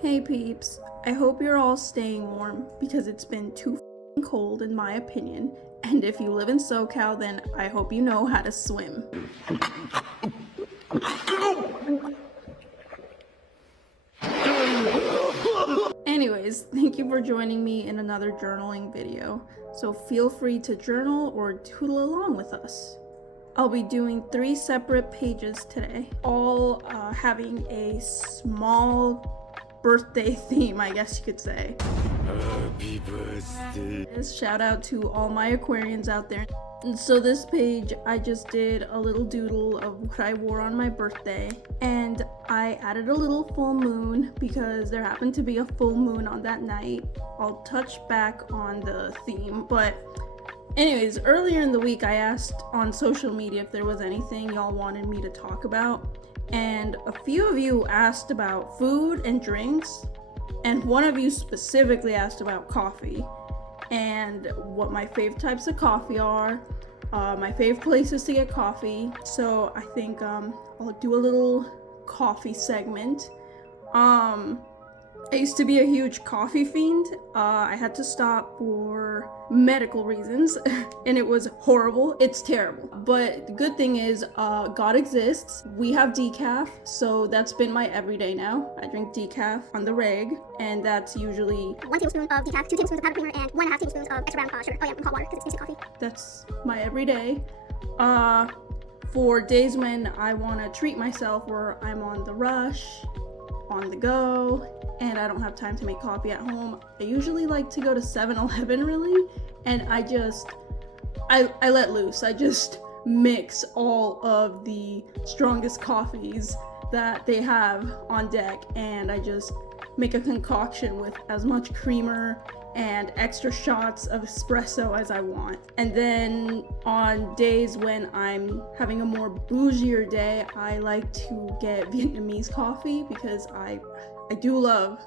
Hey peeps, I hope you're all staying warm because it's been too cold in my opinion, and if you live in SoCal then I hope you know how to swim. Anyways, thank you for joining me in another journaling video, so feel free to journal or doodle along with us. I'll be doing 3 separate pages today, all having a small birthday theme, I guess you could say. Happy birthday. Shout out to all my Aquarians out there. And so this page, I just did a little doodle of what I wore on my birthday, and I added a little full moon because there happened to be a full moon on that night. I'll touch back on the theme, but anyways, earlier in the week I asked on social media if there was anything y'all wanted me to talk about, and a few of you asked about food and drinks, and one of you specifically asked about coffee and what my favorite types of coffee are, my favorite places to get coffee. So I think I'll do a little coffee segment. I used to be a huge coffee fiend. I had to stop for medical reasons and it was horrible. It's terrible. But the good thing is God exists. We have decaf, so that's been my everyday now. I drink decaf on the reg, and that's usually 1 tablespoon of decaf, 2 tablespoons of powdered creamer, and 1.5 tablespoons of extra brown sugar. Oh yeah, and hot water because it's instant coffee. That's my everyday. For days when I want to treat myself, or I'm on the rush, on the go, and I don't have time to make coffee at home, I usually like to go to 7-Eleven really, and I let loose. I just mix all of the strongest coffees that they have on deck, and I just make a concoction with as much creamer and extra shots of espresso as I want. And then on days when I'm having a more bougier day, I like to get Vietnamese coffee because I do love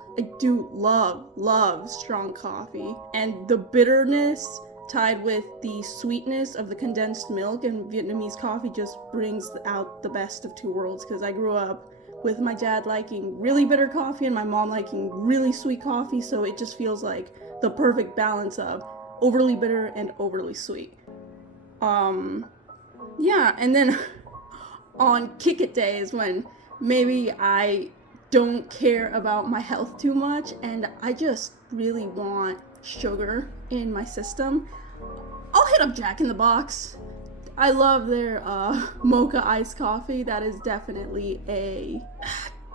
strong coffee, and the bitterness tied with the sweetness of the condensed milk and Vietnamese coffee just brings out the best of 2 worlds, because I grew up with my dad liking really bitter coffee and my mom liking really sweet coffee, so it just feels like the perfect balance of overly bitter and overly sweet. Yeah, and then on kick it days when maybe I don't care about my health too much and I just really want sugar in my system, I'll hit up Jack in the Box. I love their mocha iced coffee. That is definitely a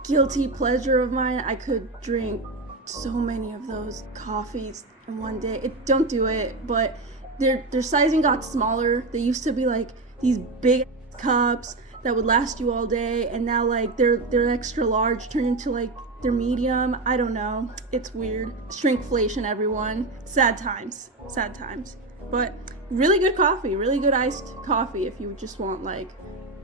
guilty pleasure of mine. I could drink so many of those coffees in one day. Don't do it, but their sizing got smaller. They used to be like these big cups that would last you all day, and now like they're extra large turned into like they're medium. I don't know, it's weird. Shrinkflation, everyone. Sad times. But really good coffee, really good iced coffee if you just want like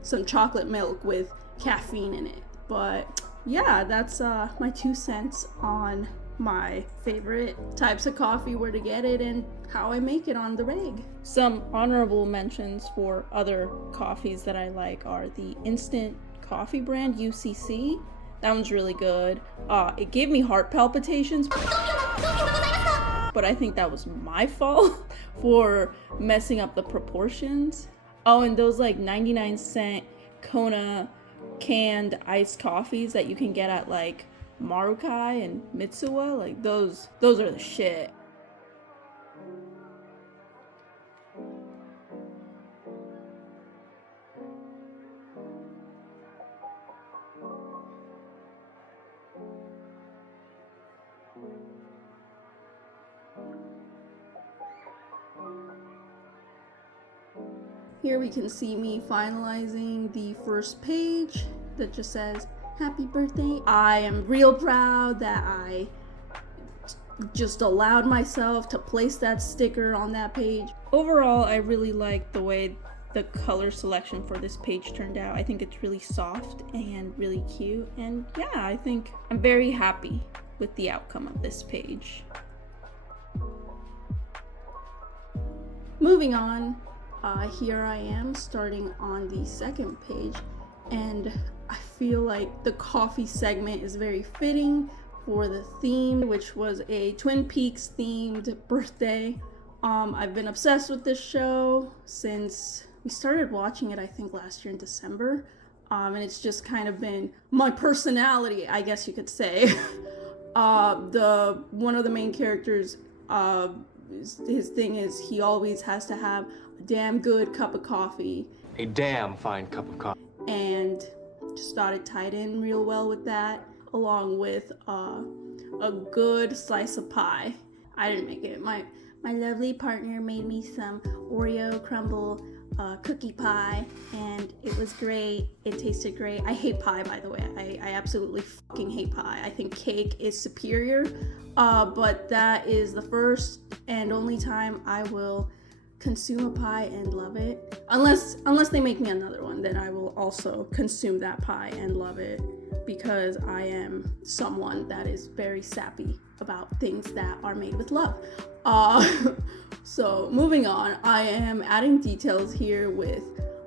some chocolate milk with caffeine in it. But yeah, that's my 2 cents on my favorite types of coffee, where to get it, and how I make it on the reg. Some honorable mentions for other coffees that I like are the instant coffee brand UCC. That one's really good. It gave me heart palpitations, but I think that was my fault for messing up the proportions. Oh, and those like 99-cent Kona canned iced coffees that you can get at like Marukai and Mitsuwa, like those are the shit. Here we can see me finalizing the first page that just says happy birthday. I am real proud that I just allowed myself to place that sticker on that page. Overall, I really like the way the color selection for this page turned out. I think it's really soft and really cute, and yeah, I think I'm very happy with the outcome of this page. Moving on, here I am starting on the second page, and I feel like the coffee segment is very fitting for the theme, which was a Twin Peaks themed birthday. I've been obsessed with this show since we started watching it, I think last year in December. And it's just kind of been my personality, I guess you could say. One of the main characters, his thing is he always has to have a damn good cup of coffee. A damn fine cup of coffee. And just thought it tied in real well with that, along with a good slice of pie. I didn't make it. My lovely partner made me some Oreo crumble cookie pie, and it was great. It tasted great. I hate pie, by the way. I absolutely fucking hate pie. I think cake is superior, but that is the first and only time I will consume a pie and love it. Unless they make me another one, then I will also consume that pie and love it, because I am someone that is very sappy about things that are made with love. So moving on, I am adding details here with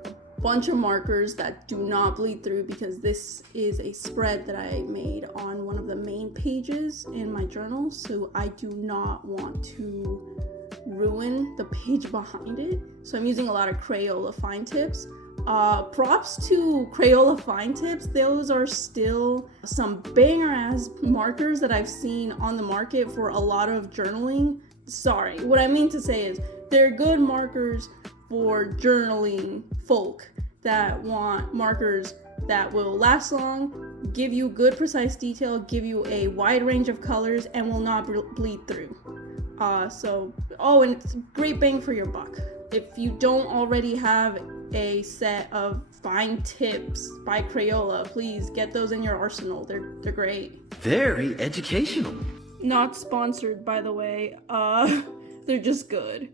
a bunch of markers that do not bleed through, because this is a spread that I made on one of the main pages in my journal, so I do not want to ruin the page behind it. So I'm using a lot of Crayola fine tips. Props to Crayola fine tips. Those are still some banger ass markers that I've seen on the market for a lot of journaling. Sorry, what I mean to say is they're good markers for journaling folk that want markers that will last long, give you good precise detail, give you a wide range of colors, and will not bleed through. And it's great bang for your buck. If you don't already have a set of fine tips by Crayola, please get those in your arsenal. They're great. Very educational. Not sponsored, by the way. They're just good.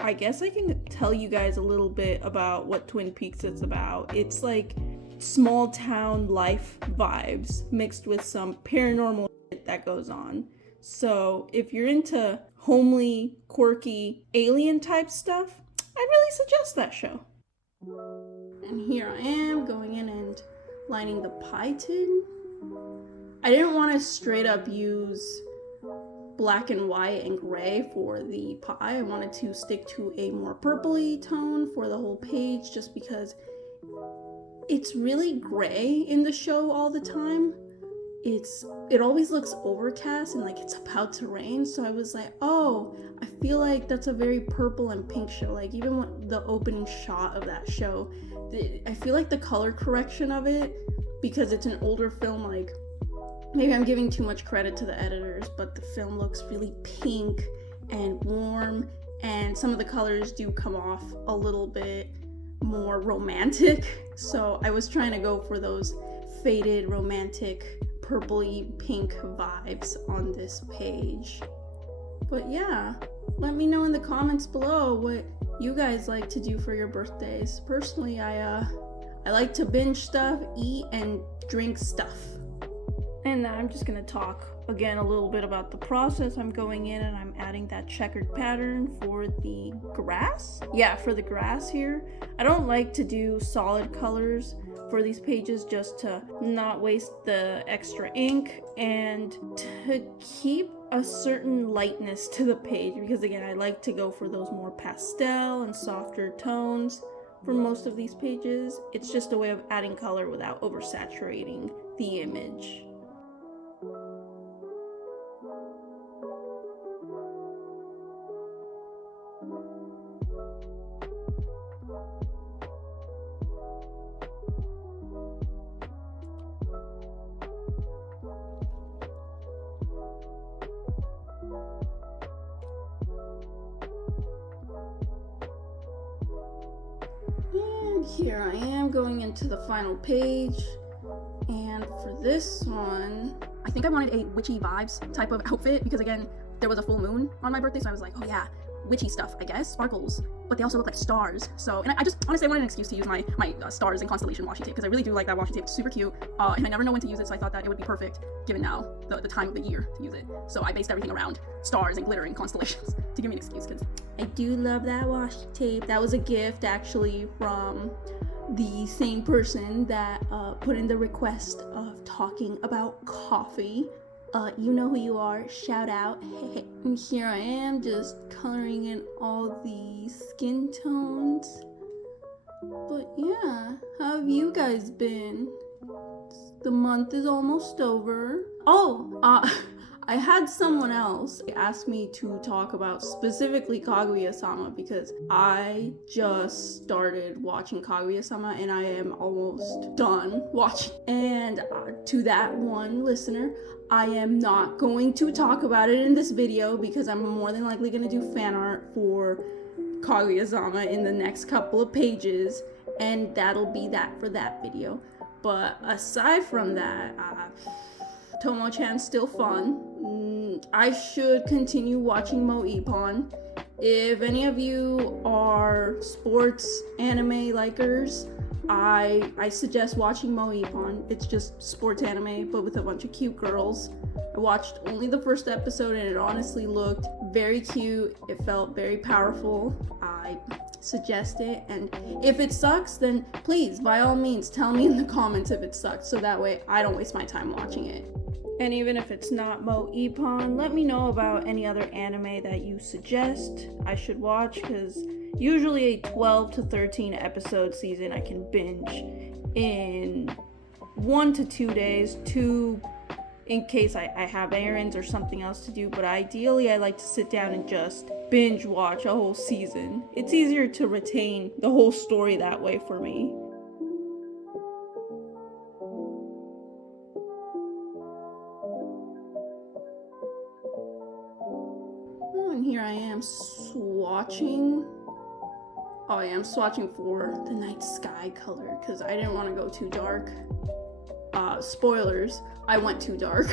I guess I can tell you guys a little bit about what Twin Peaks is about. It's like small town life vibes mixed with some paranormal shit that goes on. So if you're into homely, quirky, alien type stuff, I'd really suggest that show. And here I am going in and lining the pie tin. I didn't want to straight up use black and white and gray for the pie. I wanted to stick to a more purpley tone for the whole page, just because it's really gray in the show all the time. It always looks overcast and like it's about to rain, so I was like, oh, I feel like that's a very purple and pink show. Like even when the opening shot of that show, I feel like the color correction of it, because it's an older film, like maybe I'm giving too much credit to the editors, but the film looks really pink and warm, and some of the colors do come off a little bit more romantic. So I was trying to go for those faded, romantic, purpley pink vibes on this page. But yeah, let me know in the comments below what you guys like to do for your birthdays. Personally, I like to binge stuff, eat, and drink stuff. And now I'm just gonna talk again a little bit about the process. I'm going in and I'm adding that checkered pattern for the grass. Yeah, for the grass here. I don't like to do solid colors for these pages, just to not waste the extra ink and to keep a certain lightness to the page, because again, I like to go for those more pastel and softer tones for most of these pages. It's just a way of adding color without oversaturating the image. And here I am going into the final page, and for this one, I think I wanted a witchy vibes type of outfit, because again, there was a full moon on my birthday, so I was like, oh yeah, witchy stuff, I guess, sparkles, but they also look like stars. So, and I just honestly wanted an excuse to use my stars and constellation washi tape, because I really do like that washi tape. It's super cute, and I never know when to use it, so I thought that it would be perfect given now the time of the year to use it. So I based everything around stars and glitter and constellations to give me an excuse, because I do love that washi tape. That was a gift actually from the same person that put in the request of talking about coffee. You know who you are, shout out. And here I am just coloring in all the skin tones. But yeah, how have you guys been? The month is almost over. I had someone else ask me to talk about specifically Kaguya-sama, because I just started watching Kaguya-sama and I am almost done watching. And to that one listener, I am not going to talk about it in this video, because I'm more than likely going to do fan art for Kaguya-sama in the next couple of pages, and that'll be that for that video. But aside from that, Tomo-chan's still fun. I should continue watching Mo Ippon. If any of you are sports anime likers, I suggest watching Mo Ippon. It's just sports anime, but with a bunch of cute girls. I watched only the first episode and it honestly looked very cute. It felt very powerful. I suggest it, and if it sucks, then please, by all means, tell me in the comments if it sucks, so that way I don't waste my time watching it. And even if it's not Mo Ippon, let me know about any other anime that you suggest I should watch, because usually a 12 to 13 episode season I can binge in 1 to 2 days, 2 in case I have errands or something else to do, but ideally I like to sit down and just binge watch a whole season. It's easier to retain the whole story that way for me. And here I am swatching. Oh yeah, I'm swatching for the night sky color because I didn't want to go too dark. Spoilers, I went too dark.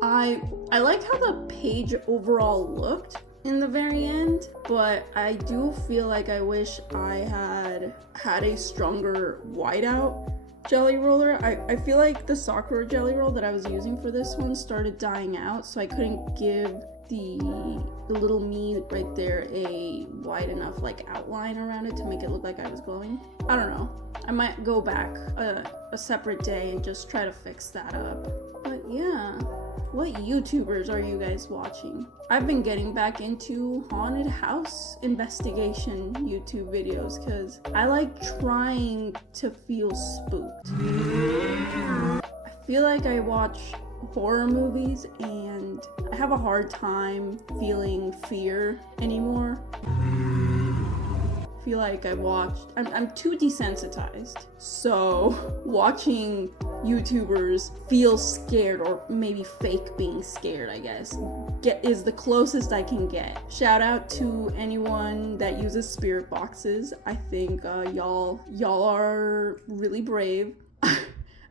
I like how the page overall looked in the very end, but I do feel like I wish I had a stronger whiteout jelly roller. I feel like the Sakura jelly roll that I was using for this one started dying out, so I couldn't give the little me right there a wide enough like outline around it to make it look like I was glowing. I don't know. I might go back a separate day and just try to fix that up. But yeah, what YouTubers are you guys watching? I've been getting back into haunted house investigation YouTube videos because I like trying to feel spooked. I feel like I watch horror movies and I have a hard time feeling fear anymore. I feel like I'm too desensitized, so watching YouTubers feel scared, or maybe fake being scared, I guess, is the closest I can get. Shout out to anyone that uses spirit boxes. I think y'all are really brave.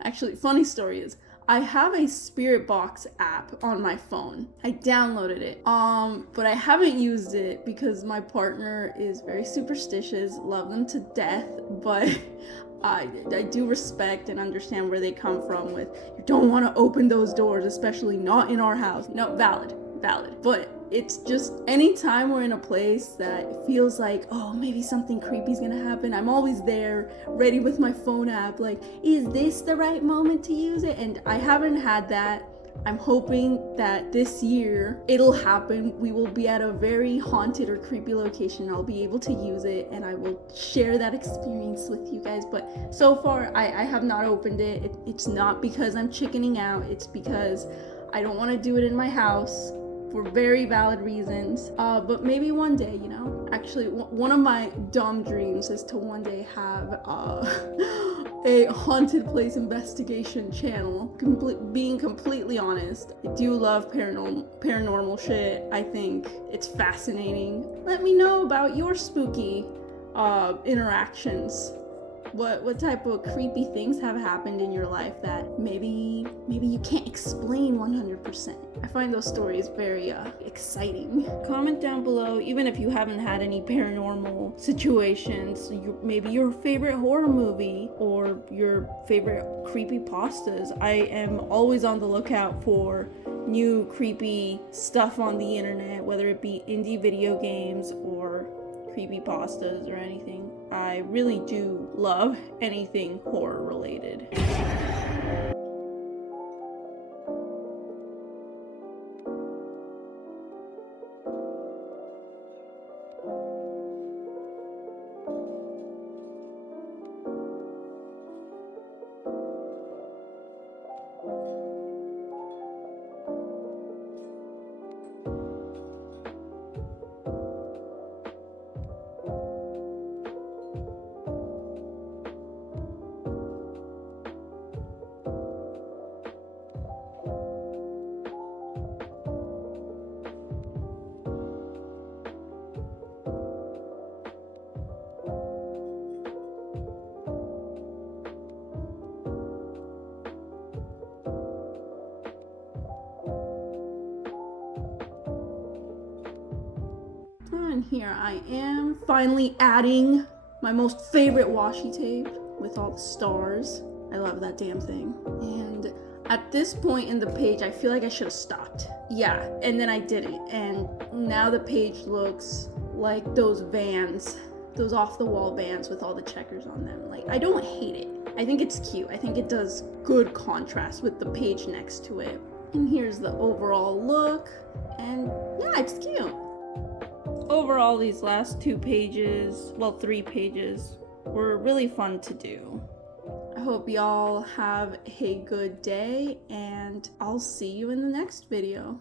Actually, funny story is I have a spirit box app on my phone. I downloaded it, but I haven't used it because my partner is very superstitious, love them to death, but I do respect and understand where they come from with, you don't want to open those doors, especially not in our house. No, valid, but it's just anytime we're in a place that feels like, oh, maybe something creepy's gonna happen, I'm always there, ready with my phone app, like, is this the right moment to use it? And I haven't had that. I'm hoping that this year it'll happen. We will be at a very haunted or creepy location. I'll be able to use it and I will share that experience with you guys. But so far, I have not opened it. It's not because I'm chickening out. It's because I don't want to do it in my house, for very valid reasons, but maybe one day, you know. Actually, one of my dumb dreams is to one day have a haunted place investigation channel. Being completely honest, I do love paranormal shit. I think it's fascinating. Let me know about your spooky interactions What type of creepy things have happened in your life that maybe you can't explain 100%? I find those stories very exciting. Comment down below, even if you haven't had any paranormal situations, maybe your favorite horror movie or your favorite creepy pastas. I am always on the lookout for new creepy stuff on the internet, whether it be indie video games or creepy pastas or anything. I really do love anything horror related. And here I am, finally adding my most favorite washi tape with all the stars. I love that damn thing. And at this point in the page, I feel like I should have stopped. Yeah, and then I didn't. And now the page looks like those vans, those off-the-wall vans with all the checkers on them. Like, I don't hate it. I think it's cute. I think it does good contrast with the page next to it. And here's the overall look. And yeah, it's cute. Overall, these last 2 pages, well, 3 pages, were really fun to do. I hope y'all have a good day, and I'll see you in the next video.